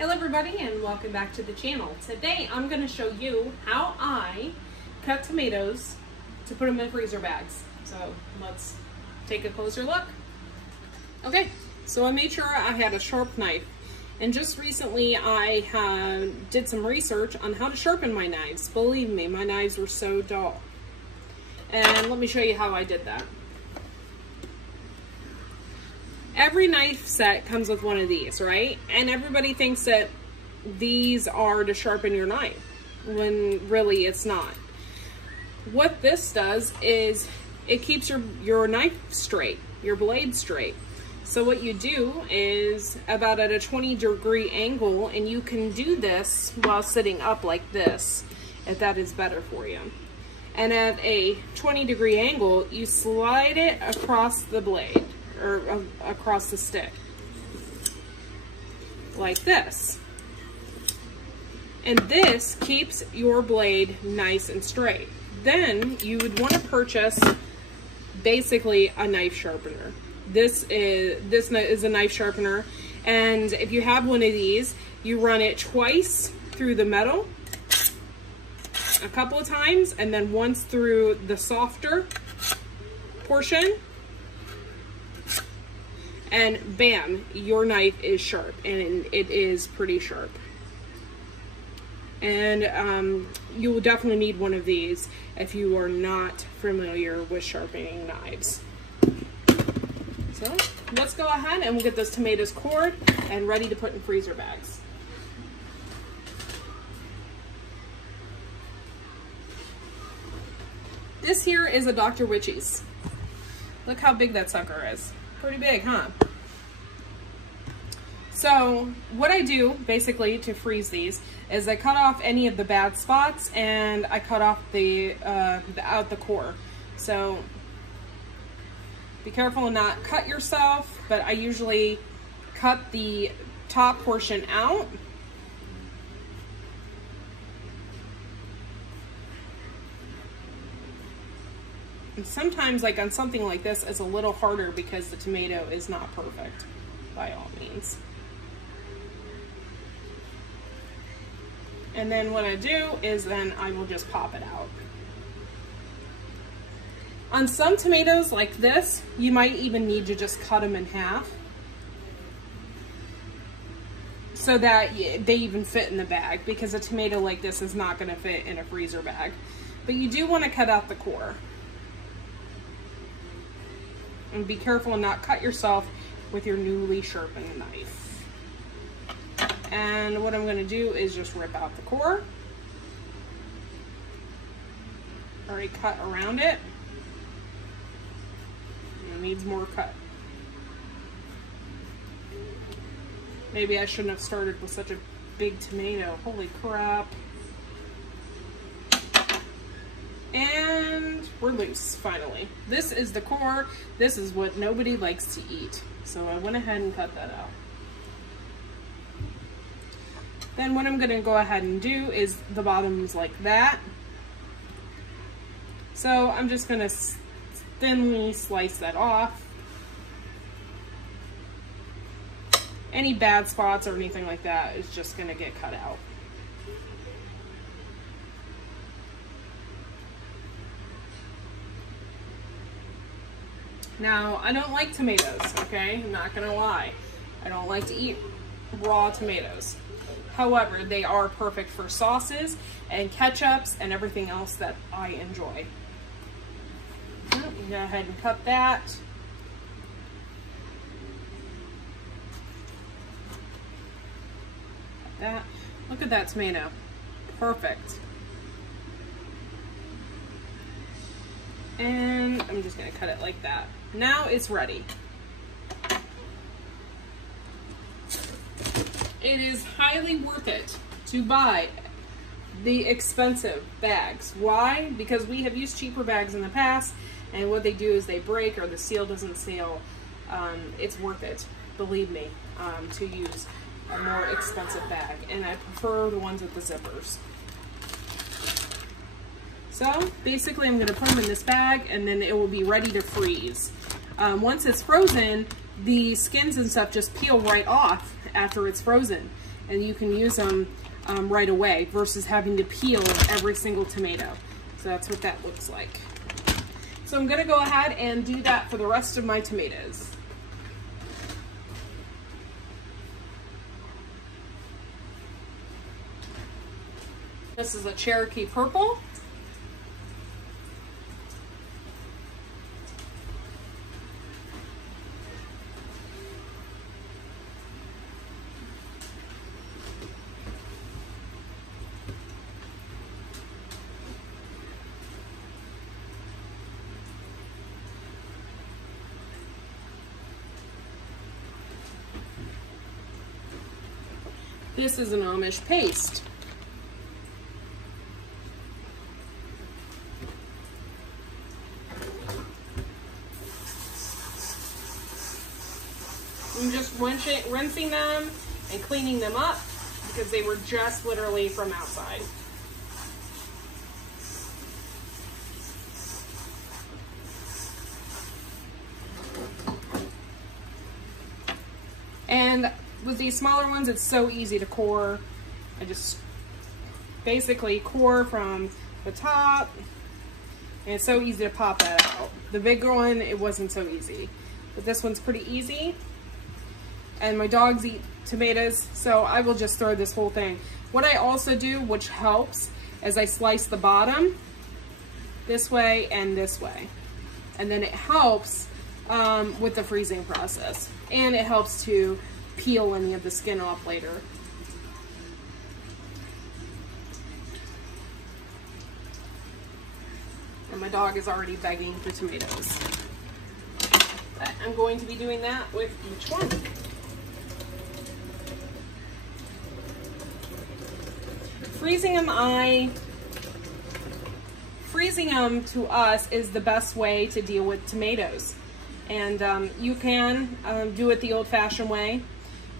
Hello everybody and welcome back to the channel. Today I'm going to show you how I cut tomatoes to put them in freezer bags. So let's take a closer look. Okay, so I made sure I had a sharp knife, and just recently I did some research on how to sharpen my knives. Believe me, my knives were so dull. And let me show you how I did that. Every knife set comes with one of these, right? And everybody thinks that these are to sharpen your knife, when really it's not. What this does is it keeps your knife straight, your blade straight. So what you do is about at a 20-degree angle, and you can do this while sitting up like this, if that is better for you. And at a 20-degree angle, you slide it across the blade, or across the stick, like this. And this keeps your blade nice and straight. Then you would want to purchase basically a knife sharpener. This is a knife sharpener, and if you have one of these, you run it twice through the metal, a couple of times, and then once through the softer portion, and bam, your knife is sharp, and it is pretty sharp. And you will definitely need one of these if you are not familiar with sharpening knives. So let's go ahead and we'll get those tomatoes cored and ready to put in freezer bags. This here is a Dr. Witchy's. Look how big that sucker is. Pretty big, huh? So what I do basically to freeze these is I cut off any of the bad spots, and I cut off out the core. So be careful and not cut yourself, but I usually cut the top portion out. And sometimes, like on something like this, it's a little harder because the tomato is not perfect, by all means. And then what I do is then I will just pop it out. On some tomatoes like this, you might even need to just cut them in half so that they even fit in the bag, because a tomato like this is not going to fit in a freezer bag. But you do want to cut out the core. And be careful and not cut yourself with your newly sharpened knife. And what I'm going to do is just rip out the core. Already cut around it. It needs more cut. Maybe I shouldn't have started with such a big tomato. Holy crap. And we're loose, finally. This is the core. This is what nobody likes to eat. So I went ahead and cut that out. Then what I'm going to go ahead and do is the bottom's like that. So I'm just going to thinly slice that off. Any bad spots or anything like that is just going to get cut out. Now, I don't like tomatoes, okay? I'm not gonna lie. I don't like to eat raw tomatoes. However, they are perfect for sauces and ketchups and everything else that I enjoy. Go ahead and cut that. Cut that. Look at that tomato. Perfect. And I'm just gonna cut it like that. Now it's ready. It is highly worth it to buy the expensive bags. Why? Because we have used cheaper bags in the past, and what they do is they break or the seal doesn't seal. It's worth it, believe me, to use a more expensive bag, and I prefer the ones with the zippers. So basically I'm going to put them in this bag, and then it will be ready to freeze. Once it's frozen, the skins and stuff just peel right off after it's frozen. and you can use them right away versus having to peel every single tomato. So that's what that looks like. So I'm gonna go ahead and do that for the rest of my tomatoes. This is a Cherokee Purple. This is an Amish paste. I'm just rinsing them and cleaning them up because they were just literally from outside. And with these smaller ones, it's so easy to core. I just basically core from the top, and it's so easy to pop that out. The bigger one, it wasn't so easy, but this one's pretty easy. And my dogs eat tomatoes, so I will just throw this whole thing. What I also do, which helps, is I slice the bottom this way and this way. And then it helps with the freezing process. And it helps to peel any of the skin off later. And my dog is already begging for tomatoes. But I'm going to be doing that with each one. Freezing them to us is the best way to deal with tomatoes. And you can do it the old-fashioned way.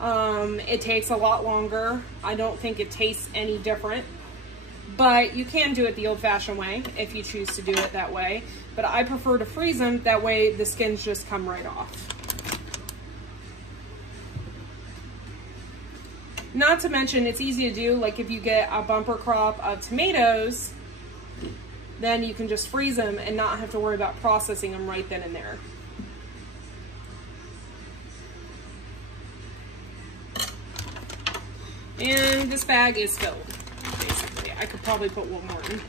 It takes a lot longer. I don't think it tastes any different, but you can do it the old-fashioned way if you choose to do it that way. But I prefer to freeze them, that way the skins just come right off. Not to mention, it's easy to do, like if you get a bumper crop of tomatoes, then you can just freeze them and not have to worry about processing them right then and there. And this bag is filled, basically. I could probably put one more in.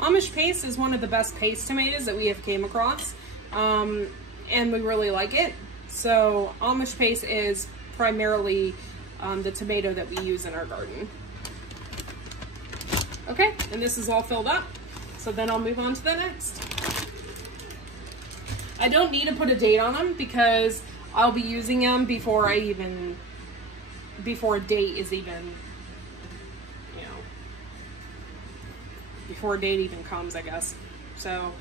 Amish paste is one of the best paste tomatoes that we have came across, and we really like it. So Amish paste is primarily the tomato that we use in our garden. Okay, and this is all filled up, so then I'll move on to the next. I don't need to put a date on them because I'll be using them before a date is even, before a date even comes, I guess. So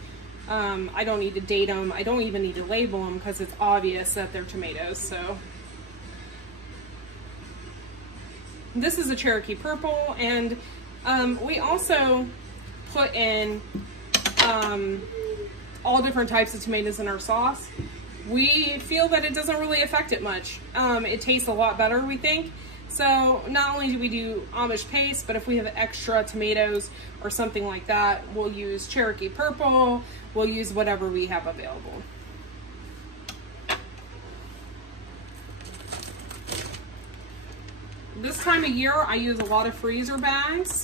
I don't need to date them. I don't even need to label them because it's obvious that they're tomatoes. So this is a Cherokee Purple, and we also put in all different types of tomatoes in our sauce. We feel that it doesn't really affect it much. It tastes a lot better, we think. So not only do we do Amish paste, but if we have extra tomatoes or something like that, we'll use Cherokee Purple, we'll use whatever we have available. This time of year, I use a lot of freezer bags.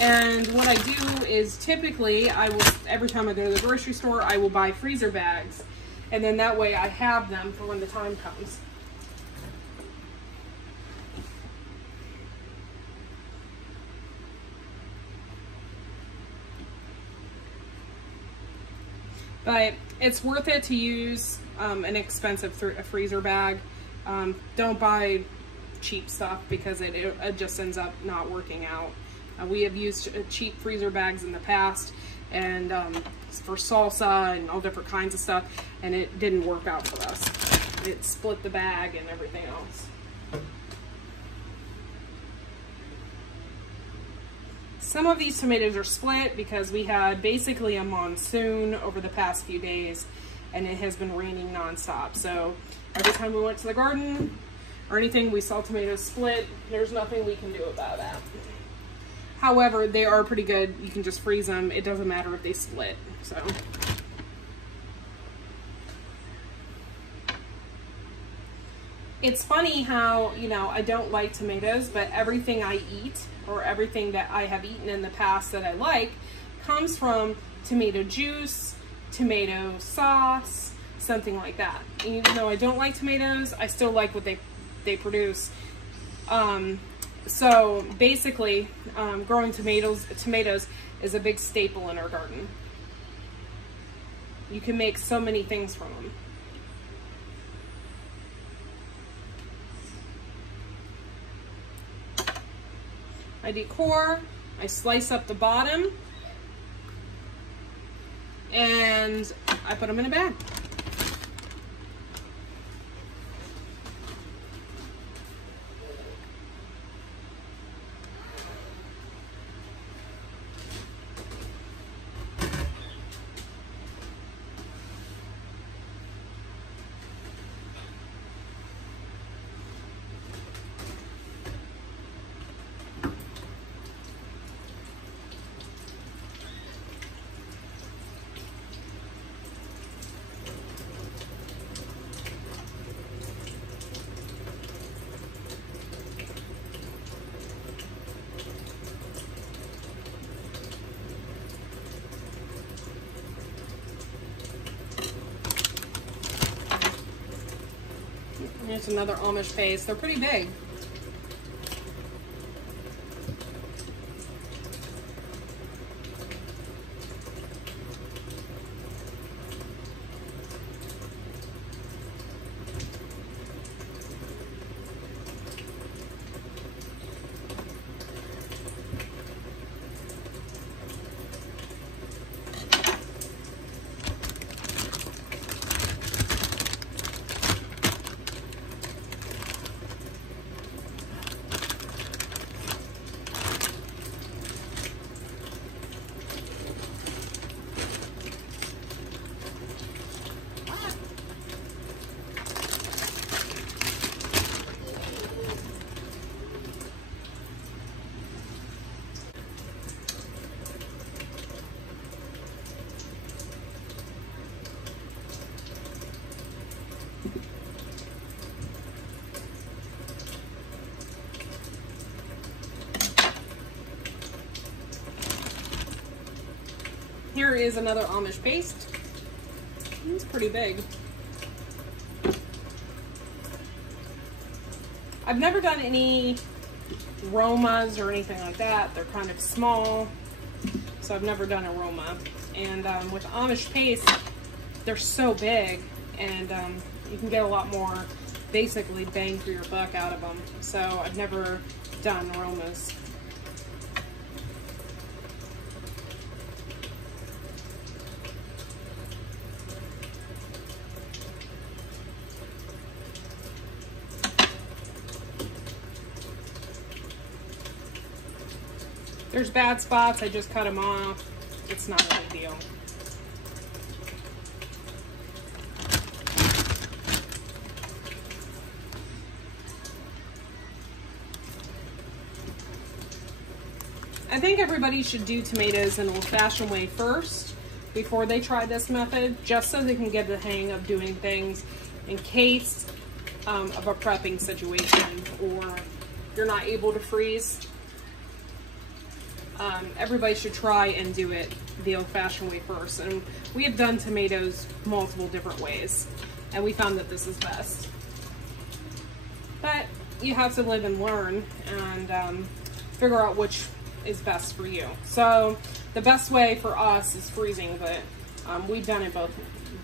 And what I do is typically, every time I go to the grocery store, I will buy freezer bags. And then that way I have them for when the time comes. But it's worth it to use an expensive freezer bag. Don't buy cheap stuff because it just ends up not working out. We have used cheap freezer bags in the past, and for salsa and all different kinds of stuff, and it didn't work out for us. have it split the bag and everything else. Some of these tomatoes are split because we had basically a monsoon over the past few days and it has been raining nonstop. So every time we went to the garden or anything, we saw tomatoes split. There's nothing we can do about that. However, they are pretty good. You can just freeze them. It doesn't matter if they split. So it's funny how, you know, I don't like tomatoes, but everything I eat or everything that I have eaten in the past that I like comes from tomato juice, tomato sauce, something like that. And even though I don't like tomatoes, I still like what they produce. So basically, growing tomatoes is a big staple in our garden. You can make so many things from them. I decore, I slice up the bottom, and I put them in a bag. Here's another Amish paste. They're pretty big. Here is another Amish paste. It's pretty big. I've never done any Romas or anything like that. They're kind of small, so I've never done a Roma. And with Amish paste, they're so big, and you can get a lot more, basically, bang for your buck out of them. So I've never done Romas. There's bad spots, I just cut them off. It's not a big deal. I think everybody should do tomatoes in an old-fashioned way first before they try this method, just so they can get the hang of doing things in case of a prepping situation or you're not able to freeze. Everybody should try and do it the old-fashioned way first. And we have done tomatoes multiple different ways, and we found that this is best. But you have to live and learn and figure out which is best for you. So the best way for us is freezing, but we've done it both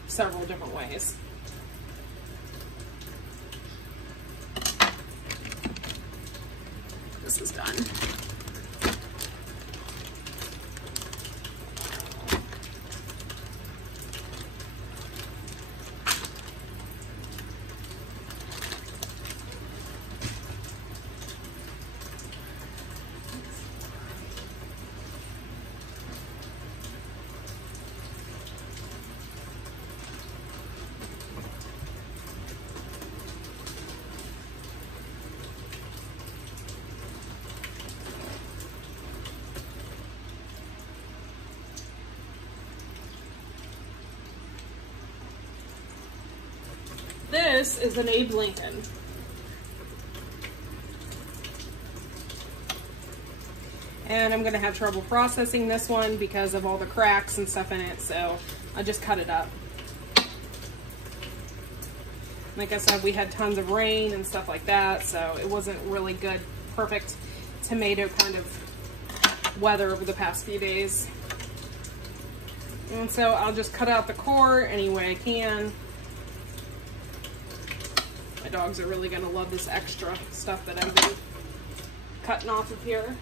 several different ways. This is done. This is an Abe Lincoln. And I'm gonna have trouble processing this one because of all the cracks and stuff in it, so I just cut it up. Like I said, we had tons of rain and stuff like that, so it wasn't really good, perfect tomato kind of weather over the past few days. And so I'll just cut out the core any way I can. My dogs are really gonna love this extra stuff that I'm cutting off of here.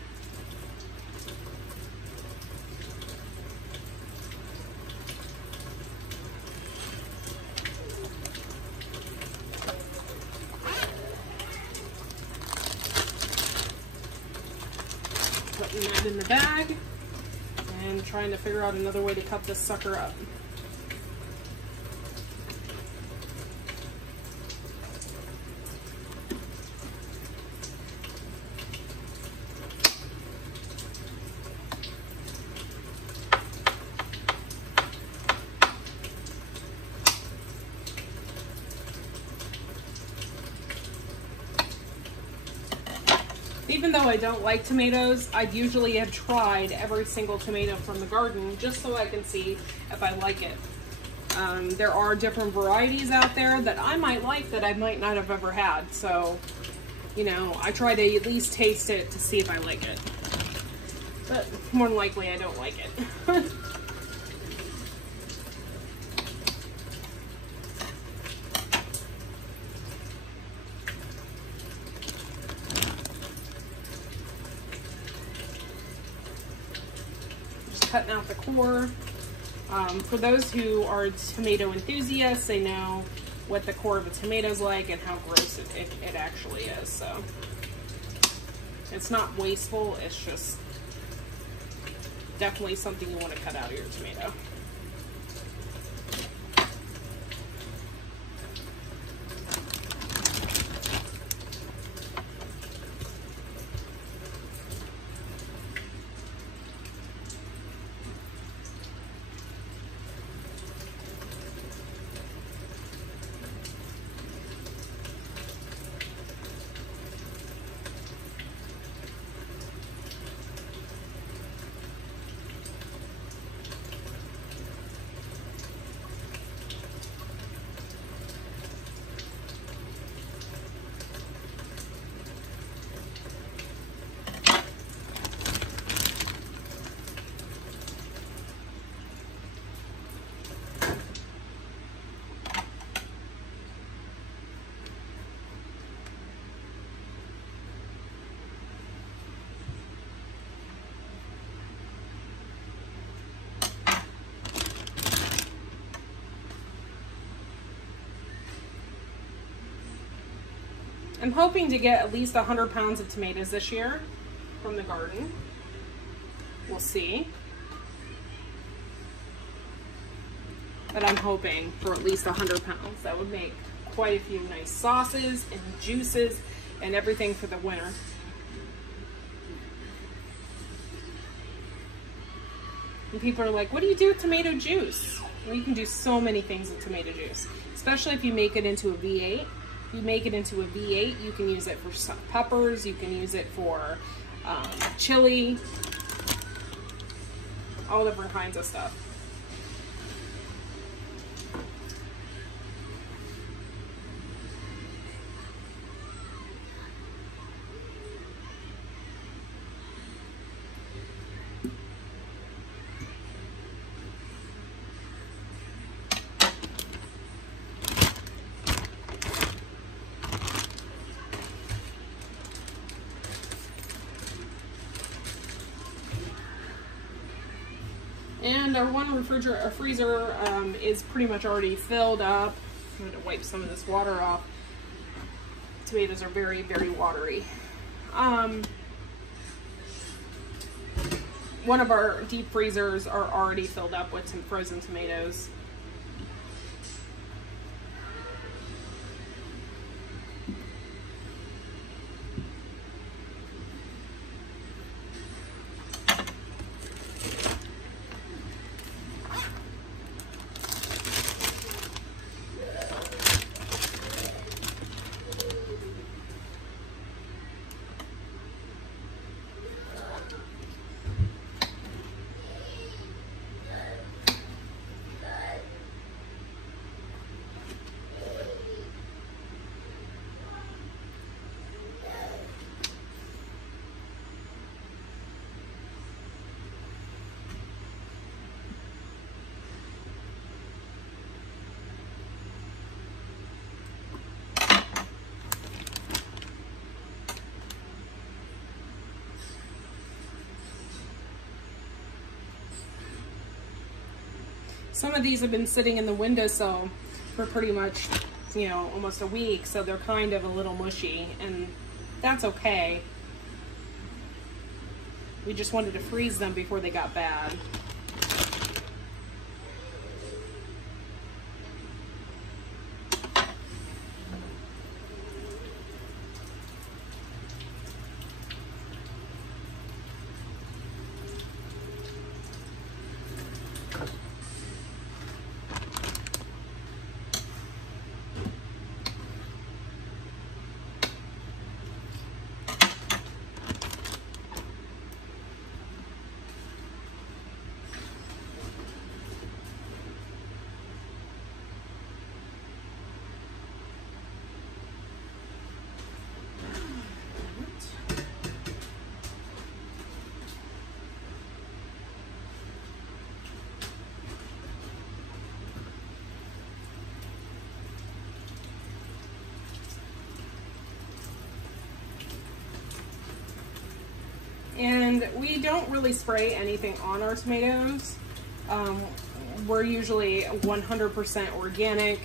Putting that in the bag and trying to figure out another way to cut this sucker up. Even though I don't like tomatoes, I usually have tried every single tomato from the garden just so I can see if I like it. There are different varieties out there that I might like that I might not have ever had. So, you know, I try to at least taste it to see if I like it. But more than likely I don't like it. Cutting out the core. For those who are tomato enthusiasts, they know what the core of a tomato is like and how gross it actually is. So it's not wasteful, it's just definitely something you want to cut out of your tomato. I'm hoping to get at least 100 pounds of tomatoes this year from the garden. We'll see. But I'm hoping for at least 100 pounds. That would make quite a few nice sauces and juices and everything for the winter. And people are like, what do you do with tomato juice? Well, you can do so many things with tomato juice, especially if you make it into a V8. If you make it into a V8, you can use it for peppers, you can use it for chili, all different kinds of stuff. And our one freezer is pretty much already filled up. I'm going to wipe some of this water off. Tomatoes are very, very watery. One of our deep freezers are already filled up with some frozen tomatoes. Some of these have been sitting in the windowsill for pretty much, you know, almost a week, so they're kind of a little mushy, and that's okay. We just wanted to freeze them before they got bad. And we don't really spray anything on our tomatoes. We're usually 100% organic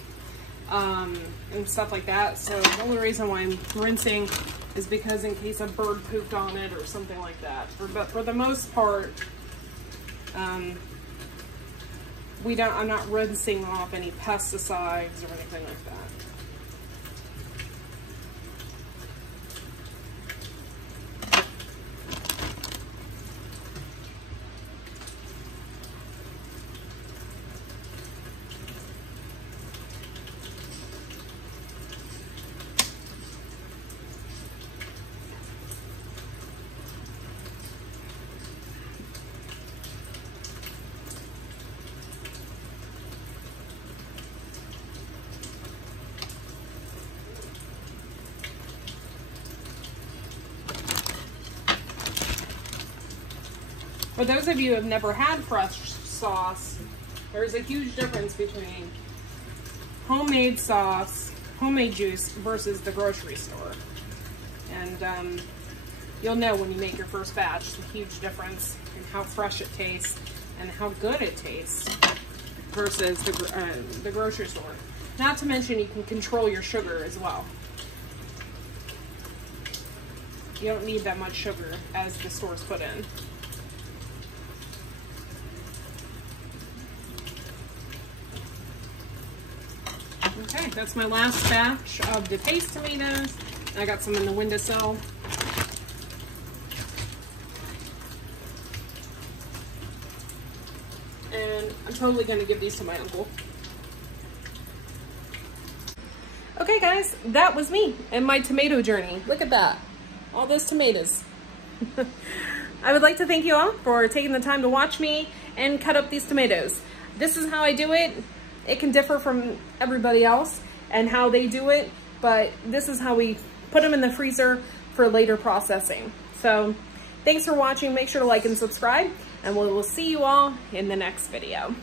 and stuff like that. So the only reason why I'm rinsing is because in case a bird pooped on it or something like that. But for the most part, I'm not rinsing off any pesticides or anything like that. For those of you who have never had fresh sauce, there's a huge difference between homemade sauce, homemade juice versus the grocery store. And you'll know when you make your first batch the huge difference in how fresh it tastes and how good it tastes versus the grocery store. Not to mention you can control your sugar as well. You don't need that much sugar as the stores put in. Okay, that's my last batch of DePace tomatoes. I got some in the windowsill. And I'm totally going to give these to my uncle. Okay guys, that was me and my tomato journey. Look at that. All those tomatoes. I would like to thank you all for taking the time to watch me and cut up these tomatoes. This is how I do it. It can differ from everybody else and how they do it, but this is how we put them in the freezer for later processing. So thanks for watching. Make sure to like and subscribe, and we'll see you all in the next video.